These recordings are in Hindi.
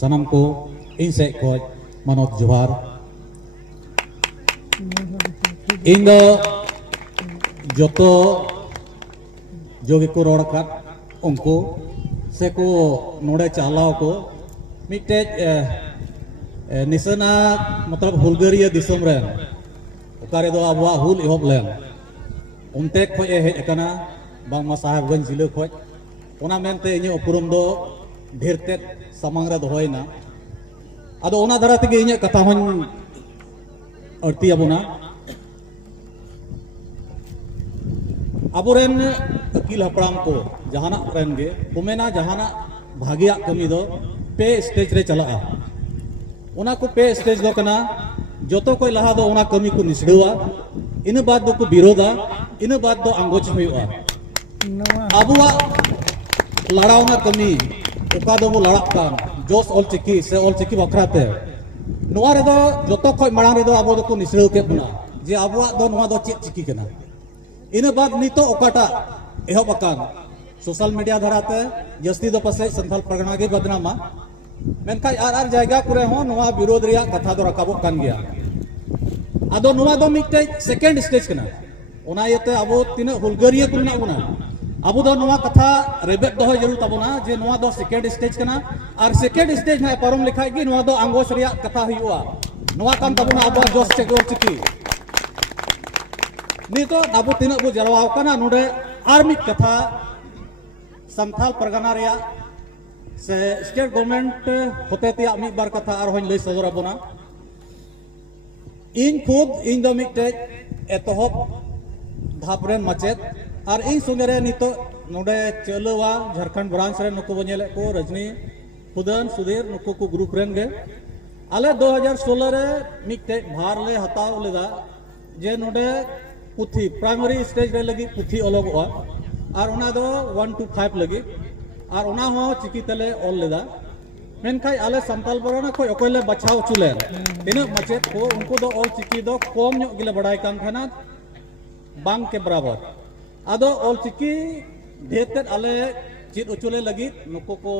सनम को इन से को मनोत जोहार इन जोतो जोगी को रोड का उनको से को नोड़े चालाव को मिट्टे निसना मतलब हुलगरिया दिसम रेन ओकारे दो अबवा हुल इहब लेन उनते खोज हेज अकना बांगमा साहेबगंज जिले खोज ओना मेनते इᱧ उपरुम दो ढेर तेज सामांग रे दोहयना आदो ओना धारा तेगे इᱧ कथा हन अर्थी अबोना अबोरेन अकील हपड़ाम को जहाना रेन गे कुमेना जहाना भागिया कमी दो पे स्टेज रे चला ओना को पे स्टेज दो कना जोतो कोई लहा दो ओना कमी को निसड़वा इन बात दो को विरोधा इन बात दो आंगोच हुआ अबुआ लड़ावना कमी ओका दो वो लड़ाक कान जोस ऑल चिकी बखराते नोआ रे दो जोतो कोई मरांग रे दो अबो दो को निसड़व के बुना जे अबुआ दो नोआ दो चेक चिकी कना इन बात नितो ओकाटा एहब अकान सोशल मीडिया धराते जस्ती दो पसे संथाल परगना के बदनामा मेनका आर जायगा करे हो नोआ विरोध रिया कथा दो रकाबो कान गया आदो नोआ दो मिटे सेकंड स्टेज कना ओना येते अबो तिना हुलगरिया को मेना बुना अबो दो नोआ कथा रेबेट दो जरूर तबोना जे नोआ दो सेकंड स्टेज कना और सेकंड स्टेज ना परम लिखाई कि नोआ दो आंगोस रिया कथा हुआ नोआ कान तबोना अबो जोस से गोर चिकी नितो अबो तिना बो जलवाव कना नोडे आर मिट कथा संथाल परगना रिया से स्टेट गवर्नमेंट होते ते मी बार कथा आर होइन लई सदर अबोना इन खुद इन दो मिटे एतहब धापरेन मचेत और इन संगे रे नितो नोडे चलवा झारखंड ब्रांच रे नुको बनेले को रजनी खुदन सुधीर नुको को ग्रुप रेन गे आले 2016 रे मिटे भार ले हताव लेदा जे नोडे पुथी प्राइमरी स्टेज रे लगी पुथी अलगवा और ओना दो 1 to 5 लगी और ओना हो चिकी तले ऑल लेदा मेनखाय आले संताल बरना को ओकोले बचाव चुले तिना मचेत को उनको दो ऑल चिकी दो कम ᱧᱚᱜ गिले बड़ाई कान थाना बांग के बराबर आदो ऑल चिकी ढेते आले चित उचुले लगी नुको को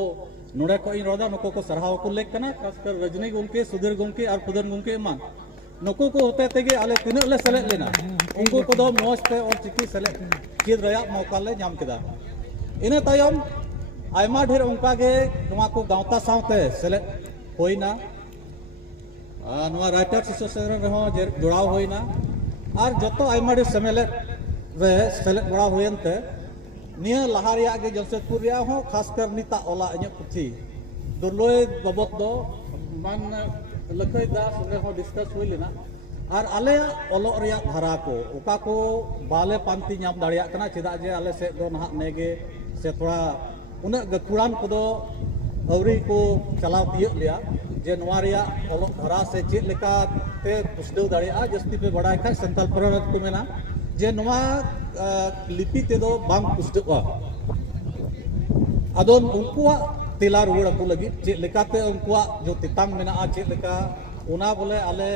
नोडे को इन रोदा नुको को सरहाव को लेक कना खासकर रजनी गुमके सुधीर गुमके और खुदन गुमके मान नुको को होते तेगे आले तिना ले सेले लेना उनको को दो मोज पे ऑल चिकी सेले चित रया मौका ले नाम केदा इना तायम आयमा ढेर उनका गे नोआ को गांवता सावते सेले होइना नोआ राइटर्स एसोसिएशन रे हो जुड़ाव होइना और जतो आयमा ढेर सेमेले रे सेले बड़ा होयनते निया लहारिया गे जमशेदपुर रिया हो खासकर निता ओला इᱧ पुथी दुर्लोय बबत दो मान लखई दास रे हो डिस्कस हुई लेना और आले ओलो रिया धारा को ओका को बाले पांती नाम दाड़िया कना चेदा जे आले से दो नहा नेगे से थोड़ा उन गखुड़ान को दो अवरी को चलाव तिय लिया जे नोआ रिया ओलो धारा से चेद लेका ते पुस्देव दाड़िया जस्ती पे बड़ा खाय संताल परगना को मेना जे नोआ लिपि ते दो बांग पुस्देवा अदो उनकुआ तिला रुड़ को लगी चेद लेकाते उनकुआ जो तितांग मेना चेद लेका ओना बोले आले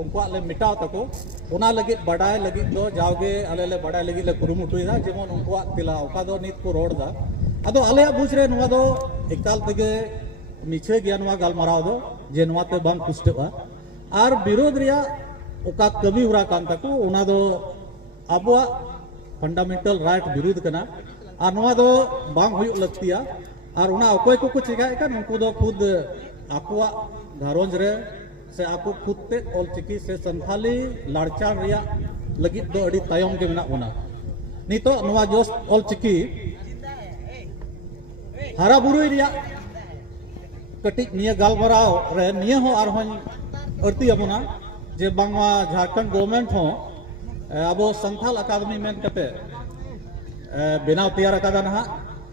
उनकुआ ले मिटाव तको ओना लगी बड़ाई लगी दो जाओगे आले ले बड़ाई लगी ले कुरुमुटुइदा जेमन उनकुआ तिला ओका दो नित को रोड दा अदो आले बुझ रे नोआ दो एकाल तेगे मिछे गया नोआ गालमाराव दो जे नोआ ते बांग पुस्टेवा और विरोध रिया ओका कमी हुरा कान तको ओना दो अबवा फंडामेंटल राइट विरुद्ध कना और नोआ दो बांग हुई लगतिया और ओना अकोय को चिकाय का उनको दो खुद आकुआ घरोंज रे से आपको खुद ते ऑल चिकी से संथाली लाड़चान रिया लगी दो अड़ी तायम के मेना बोना नितो नोआ जोस ऑल चिकी हरा बुरुई रिया कटिक निया गालमराव रे निया हो आर होन अर्थी अबोना जे बांगवा झारखंड गवर्नमेंट हो अबो संथाल अकादमी मेन कते बेनाव तैयार अकादा नहा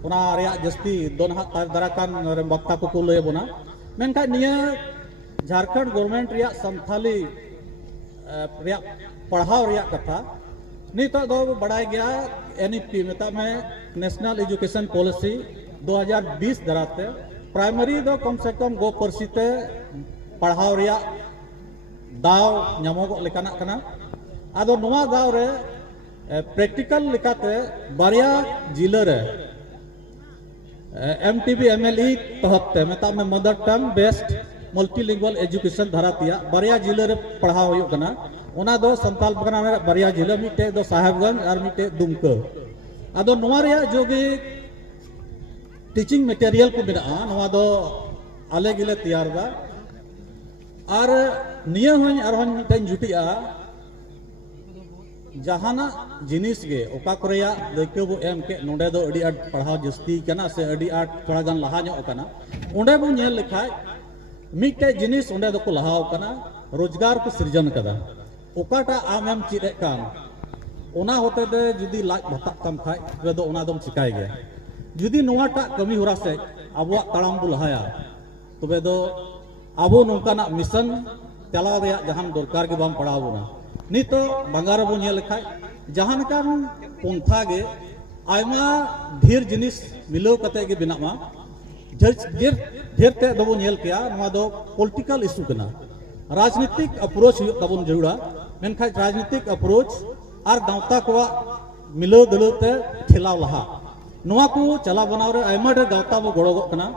ओना रिया जस्ती दो नहा दराकान बक्ता को लय बोना मेनका निया झारखंड गवर्नमेंट रिया संथाली रिया पढ़ाव रिया कथा नित दो बढ़ाई गया एनईपी मेता में नेशनल एजुकेशन पॉलिसी 2020 दराते प्राइमरी दो कम से कम गो परसीते पढ़ाव रिया दाव नामोग लेकाना कना आदो नोआ गाँव रे प्रैक्टिकल लेकाते बारिया जिला रे MTB MLE तहत ते मतलब में mother tongue based multilingual education धरातिया बारिया जिले रे पढ़ाव हुई कना ओना दो संताल पकना बारिया जिले मिटे दो साहेबगंज और मिटे दुमका आदो नोआ रे जो भी टीचिंग मटेरियल को बिना नोआ दो आले गिले तैयार दा और निया हों और हों मिटे जुटिया जहाना जिनिस गे ओका कोरिया लइके बो एम के नोडे दो अडी आट पढ़ाव जस्ती कना से अडी आट थोड़ा गान लहा ᱧᱚᱜ कना ओंडे बो नेल लेखाय मिटे जिनिस ओंडे दो को लहाव कना रोजगार को सृजन कदा ओकाटा आम एम चिदे कान ओना होते दे जुदी लाज भता तम खाय रे दो ओना दम चिकाय गे जुदी नोवाटा कमी होरा से अबवा ताळाम बो लहाया तबे दो आबो नोंकाना मिशन चलाव रेया जहान दरकार के बाम पढ़ावना नितो बंगार बो नेल लेखाय जहान कान पंथा गे आयमा ढेर जिनिस मिलो कते गे बिनामा ढेर ते दबो नेल किया नवा दो पॉलिटिकल इशू कना राजनीतिक अप्रोच हुई तबन जरूरा मेनखा राजनीतिक अप्रोच और गावता को मिलो दलते ठेलाव लहा नवा को चला बनाव रे आयमा ढेर गावता बो गड़ोगो कना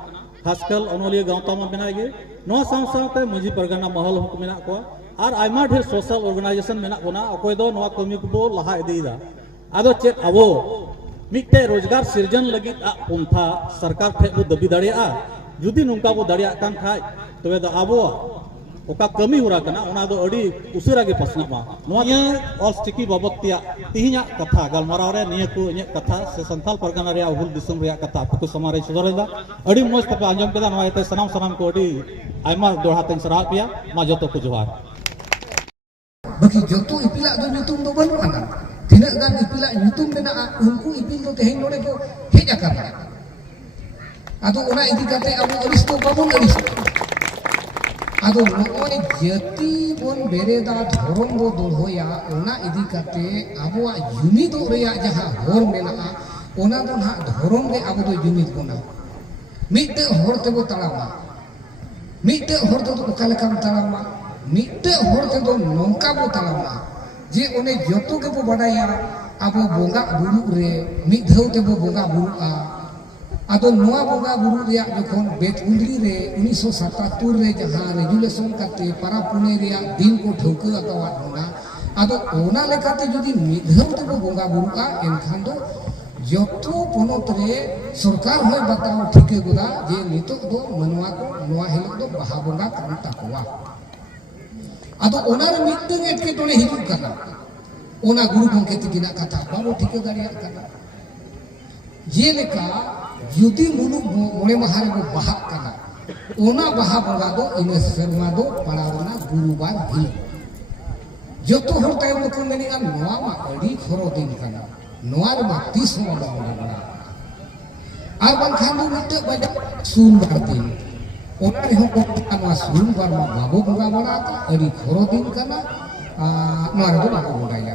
खासकर अनोलिया गावता में बनाए गे नवा साथ मजी परगना महल हुक मेना को और आयमा ढेर सोशल ऑर्गेनाइजेशन मेना कोना अकोय दो नवा कमी को लहा इदीदा आदो चेत अबो मिटे रोजगार सृजन लगी पंथा सरकार ठे बो दबी दाड़िया जुदी नुंका बो दाड़िया कान खाय तबे दो आबो ओका कमी होरा कना ओना दो अडी उसुरा गे पसनामा नवा ऑलस्टिकी बाबतिया तिहिया कथा गलमाराव रे निया को इने कथा से संथाल परगना रे हुल दिसम रे कथा आपको समारे सुदरदा अडी मोज तपे आंजम केदा नवा एते सनाम सनाम को अडी आयमा दोहा तेन सराह पिया मा जतो को जोहार bagi joto ipila do nyutum do banu ana tina gan ipila nyutum mena unku ipil do teheng nore ko hej akana ado ona idi kate abu aris to babon aris ado noy jati bon bereda dhorom bo dolhoya ona idi kate abu unit do reya jaha hor mena ona do na dhorom ge abu do unit bona mitte hor te bo talama mitte hor do okale kam talama मिट्टे होर ते दो नौका बो तालामा जे ओने जतो के बो बडाया आबो बोंगा बुरु रे मिट धौ ते बो बोंगा बुरुआ आदो नोआ बोंगा बुरु रिया जखन बेतउंद्री रे 1977 रे जहां रेजुलेशन करते पारा पुने रिया दिन को ठौका अकवा होना आदो ओना लेकाते जदी मिट धौ ते बो बोंगा बुरुआ एनखान दो जतो पोनोत रे सरकार होय बताओ ठीके गोदा जे नितो दो मनवा को नोआ हेलो दो बहा बोंगा काम ताकवा आदो ओनार मिट्टन एटके टोले हिजू कना ओना गुरु गंके तिगिना कथा बाबो ठीके दाड़िया कना जे लेका जुदी मुलु मोने महारे को बहा कना ओना बहा बंगा दो इने शर्मा दो पड़ावना गुरुवार हिल जतो हर टाइम को मेनिगा नोआ मा अडी खरो दिन कना नोआर मा 30 मा बंगा आर बंखान दो मिट्टे बजा सुन बारती ओनार हो को कानवा सुन बार मा बाबो बंगा बना अडी खरो दिन कना नोआर दो बाबो बंगाया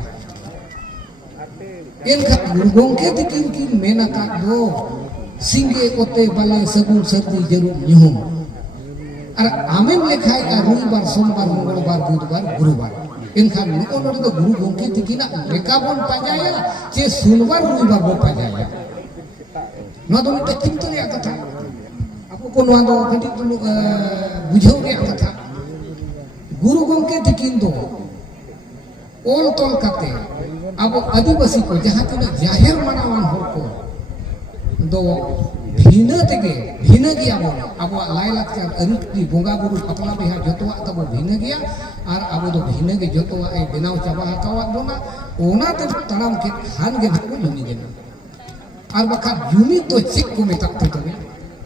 एनखा गुरु गंके तिकिन किन मेना का दो सिंगे ओते बाले सगुन सर्दी जरूर निहुम और आमेन लेखाय रविवार सोमवार मंगलवार बुधवार गुरुवार इनखान नुको नोडे दो गुरु गंके तिकिना लेका बोन पाजाया जे सोमवार रविवार बो पाजाया नो दो मिटे चिंता रे कथा आपको को नो दो कटी तुलु बुझो रे कथा गुरु गंके तिकिन दो ओल तोल कते अब आदिवासी को जहां तना जाहिर मनावान हर को दो भिना तेगे भिना गया बो अब लाई लाकचार अरिती बोंगा बुरु अपना बेहा जतवा तबो भिना गया और अब दो भिना गे जतवा ए बनाव चाबा हकावा बोना ओना ते तनाम के खान गे भको जुमी गे और बखा जुमी तो चिक को मेता तो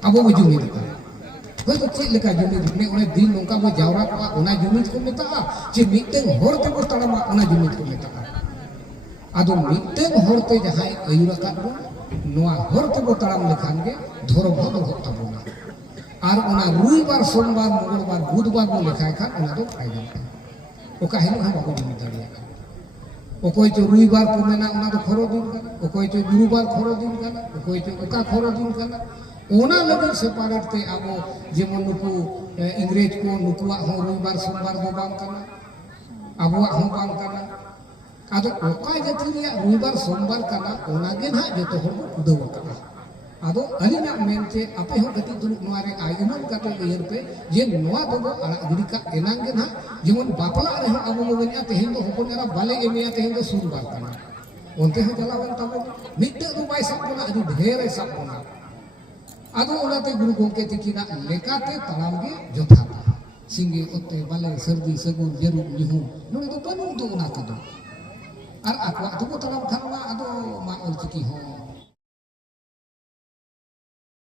अब वो जुमी का होय तो चिक लेका जुमी ने ओने दिन नोका बो जावरा को ओना जुमी को मेता जे मिटेन होर ते बो तनामा ओना जुमी को मेता आदो मिटेन होरते जहां अयुरा का बो नोआ होरते बो ताराम लेखान गे धर्म हो ताबोना और ओना रविवार सोमवार मंगलवार बुधवार बो लेखाय खान ओना दो फायदा ओका हेलो हम बाबो जुमी दाड़िया ओकोय तो रविवार को मेना ओना दो खरो दिन का ओकोय तो गुरुवार खरो दिन का ओकोय तो ओका खरो दिन का ओना लगे सेपरेट ते आबो जेमन नुकु इंग्रेज को नुकुआ हो रविवार सोमवार बो बांग काना आबोआ हो बांग काना आदो ओका जति रे रविवार सोमवार काना ओना गे ना जतो हर कुदव काना आदो अलिना मेनचे आपे हो गति दुलुक नोआरे आयुमन काते उयर पे जे नोआ दो आड़ा गिरी का एनांगे ना जेमन बापला रे हो अबो मोगनिया तेहेन दो होपन एरा बाले एमिया तेहेन दो सुन बार काना ओनते हो जलावन ताबो मिट्टे दो बाय सापना अदि ढेर सापना आदो ओलाते गुरु गोंके तिकिना लेकाते तलाम गे जोथा सिंगे ओते बाले सर्दी सगुन जेरुम निहु नोने दो बनु दो ओना कदो आर आकवा तो तलाम खानवा आदो मा ओल चिकी हो